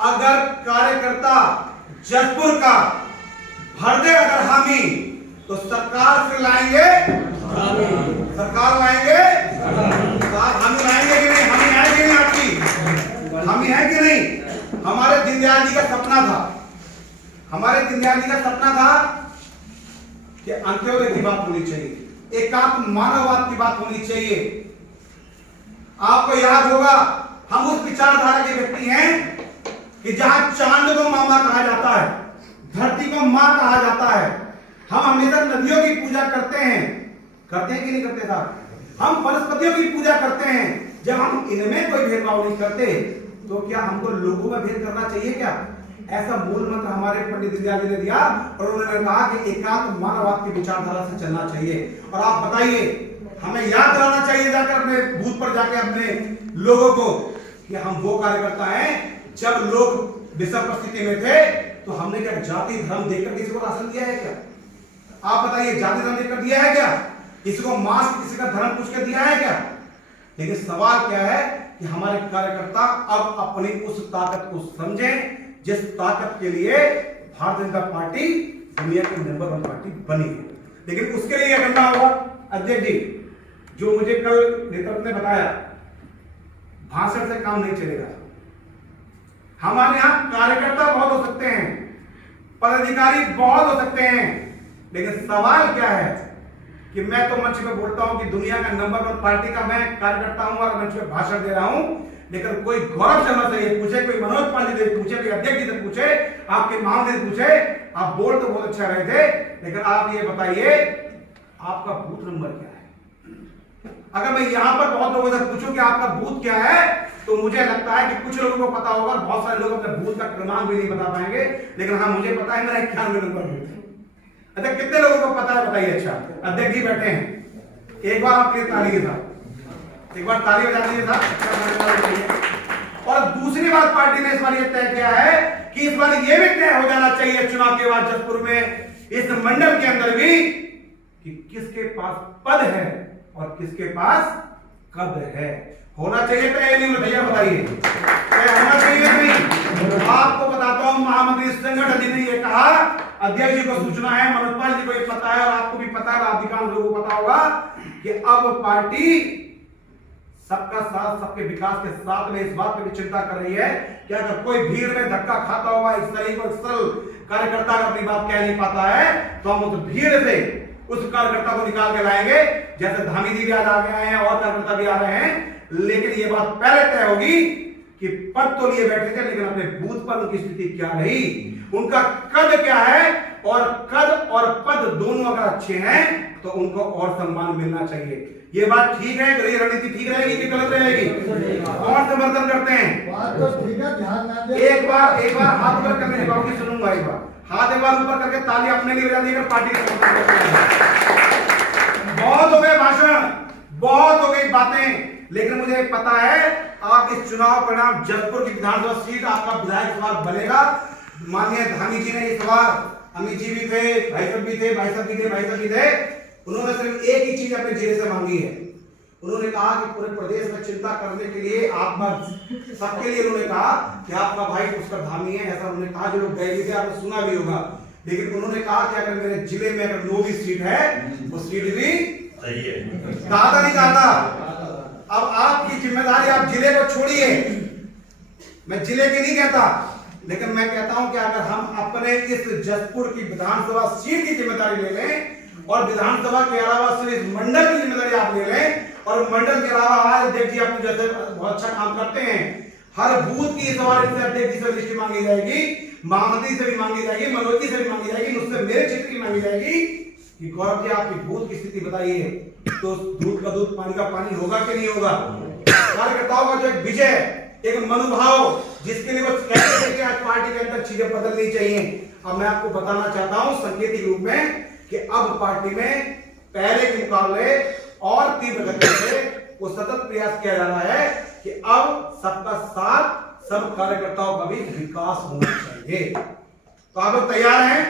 अगर कार्यकर्ता जसपुर का भर दे अगर हामी, तो सरकार से लाएंगे, सरकार लाएंगे, हामी लाएंगे कि नहीं? हामी है कि नहीं? आपकी हामी है कि नहीं? हमारे दीनदयाल जी का सपना था, हमारे दीनदयाल जी का सपना था कि अंत्योदय की बात होनी चाहिए, एकात्म मानववाद की बात होनी चाहिए। आपको याद होगा, हम उस विचारधारा के व्यक्ति हैं कि जहां चांद को मामा कहा जाता है, धरती को मां कहा जाता है। हम हमेशा नदियों की पूजा करते हैं कि नहीं करते साहब? हम वनस्पतियों की पूजा करते हैं। जब हम इनमें कोई भेदभाव नहीं करते, तो क्या हमको लोगों में भेद करना चाहिए क्या? ऐसा मूल मंत्र हमारे पंडित दीनदयाल जी ने दिया और उन्होंने कहा कि एकात्म मानववाद की विचारधारा से चलना चाहिए। और आप बताइए, हमें याद कराना चाहिए जाकर अपने बूथ पर जाके अपने लोगों को कि हम वो कार्यकर्ता हैं जब लोग विषम परिस्थिति में थे तो हमने क्या जाति धर्म देखकर किसी को राशन दिया है क्या? आप बताइए, जाति धर्म देखकर दिया है क्या? किसी को मास्क, किसी का धर्म पूछ कर दिया है क्या? लेकिन सवाल क्या है कि हमारे कार्यकर्ता अब अपनी उस ताकत को समझें जिस ताकत के लिए भारतीय जनता पार्टी दुनिया की नंबर 1 पार्टी बनी है। लेकिन उसके लिए क्या करना होगा? अध्यक्ष जी, जो मुझे कल नेतृत्व ने बताया, भाषण से काम नहीं चलेगा। हमारे यहां कार्यकर्ता बहुत हो सकते हैं, पदाधिकारी बहुत हो सकते हैं, लेकिन सवाल क्या है कि मैं तो मंच पे बोलता हूं कि दुनिया का नंबर 1 पार्टी का मैं कार्यकर्ता हूं और मंच पे भाषण दे रहा हूं, लेकिन कोई गौरव शर्मा से ये पूछे, कोई मनोज पांडे से पूछे, कोई अध्यक्ष जी से पूछे, आपके महामंत्री से पूछे, आप बोल तो बहुत अच्छा रहे थे, लेकिन आप ये बताइए आपका बूथ नंबर क्या है? अगर मैं यहां पर बहुत लोगों से पूछूं कि आपका बूथ क्या है, तो मुझे लगता है कि कुछ लोगों को पता होगा, बहुत सारे लोग अपने बूथ का क्रमांक भी नहीं बता पाएंगे, लेकिन हाँ मुझे पता है मेरा 91 नंबर बूथ है। अच्छा, कितने लोगों को पता है बताइए? अच्छा, अध्यक्ष जी बैठे हैं, एक बार आपके ताली के साथ, एक बार ताली बजा दीजिए साहब। और दूसरी बात, पार्टी ने इस बार ये तय किया है कि इस बार ये भी तय हो जाना चाहिए चुनाव के बाद जसपुर में, इस मंडल के अंदर भी, कि किसके पास पद है और किसके पास कद है। होना चाहिए तय नहीं? भैया बताइए, तय होना चाहिए नहीं? आपको बताता हूं, महामंत्री संगठन जी ने ये कहा, अध्यक्ष जी को सूचना है, मनोज पाल जी को ये पता है और आपको भी पता है, अधिकांश लोगों को पता होगा कि अब पार्टी सबका साथ, सबके विकास के साथ में इस बात पर भी चिंता कर रही है कि अगर कोई भीड़ में धक्का खाता हुआ इस तरीके को सरल कार्यकर्ता अपनी बात कह नहीं पाता है, तो हम उस भीड़ से उस कार्यकर्ता को निकाल के लाएंगे। जैसे धामी जी भी आज आ गए हैं और कार्यकर्ता भी आ रहे हैं, लेकिन ये बात पहले तय होगी कि पद तो लिए बैठे थे, लेकिन अपने बूथ पर उनकी स्थिति क्या रही, उनका कद क्या है, और कद और पद दोनों अगर अच्छे हैं तो उनको और सम्मान मिलना चाहिए। ये बात ठीक है? ये रणनीति ठीक रहेगी कि गलत रहेगी? कौन समर्थन करते हैं? बात तो ठीक है, ध्यान ना दे। एक बार हाथ ऊपर करके दिखाओ, सुनूंगा। एक बार हाथ एक बार ऊपर करके ताली अपने लिए बजा दीजिए पार्टी का समर्थन करते हैं। बहुत हो गए भाषण, बहुत हो गई बातें, लेकिन मुझे पता है आप इस चुनाव परिणाम जसपुर की विधानसभा सीट आपका विधायक सभा बनेगा। माननीय धामी जी ने इस बार, अमित जी भी थे, भाई साहब भी थे, भाई साहब भी थे, भाई साहब भी थे, उन्होंने सिर्फ एक ही चीज अपने जिले से मांगी है। उन्होंने कहा कि पूरे प्रदेश में चिंता करने के लिए आप सबके लिए उन्होंने कहा कि आपका भाई पुष्कर धामी है, ऐसा उन्होंने कहा। जो लोग गए भी थे आपने सुना भी होगा, लेकिन उन्होंने कहा कि अगर मेरे जिले में अगर 9 सीट है, वो सीट भी सही है। कहा था नहीं कहा था? अब आपकी जिम्मेदारी, आप जिले को छोड़िए, मैं जिले की नहीं कहता, लेकिन मैं कहता हूं कि अगर हम अपने इस जसपुर की विधानसभा सीट की जिम्मेदारी ले लें और विधानसभा के अलावा सिर्फ इस मंडल की जिम्मेदारी आप ले लें, और मंडल के अलावा आज अध्यक्ष जी आप जैसे बहुत अच्छा काम करते हैं, हर बूथ की सवाल से अध्यक्ष जी से लिस्ट मांगी जाएगी, महामंत्री से भी मांगी जाएगी, मनोज जी से भी मांगी जाएगी, मुझसे मेरे क्षेत्र की मांगी जाएगी कि गौरव जी आपकी बूथ की स्थिति बताइए, तो दूध का दूध पानी का पानी होगा कि नहीं होगा? कार्यकर्ताओं का जो एक विजय, एक मनोभाव, जिसके लिए वो कहते थे कि आज पार्टी के अंदर चीजें बदलनी चाहिए, अब मैं आपको बताना चाहता हूं संकेतिक रूप में कि अब पार्टी में पहले के मुकाबले और तीव्र गति से वो सतत प्रयास किया जा रहा है कि अब सबका साथ, सब कार्यकर्ताओं का भी विकास होना चाहिए। तो आप लोग तैयार हैं?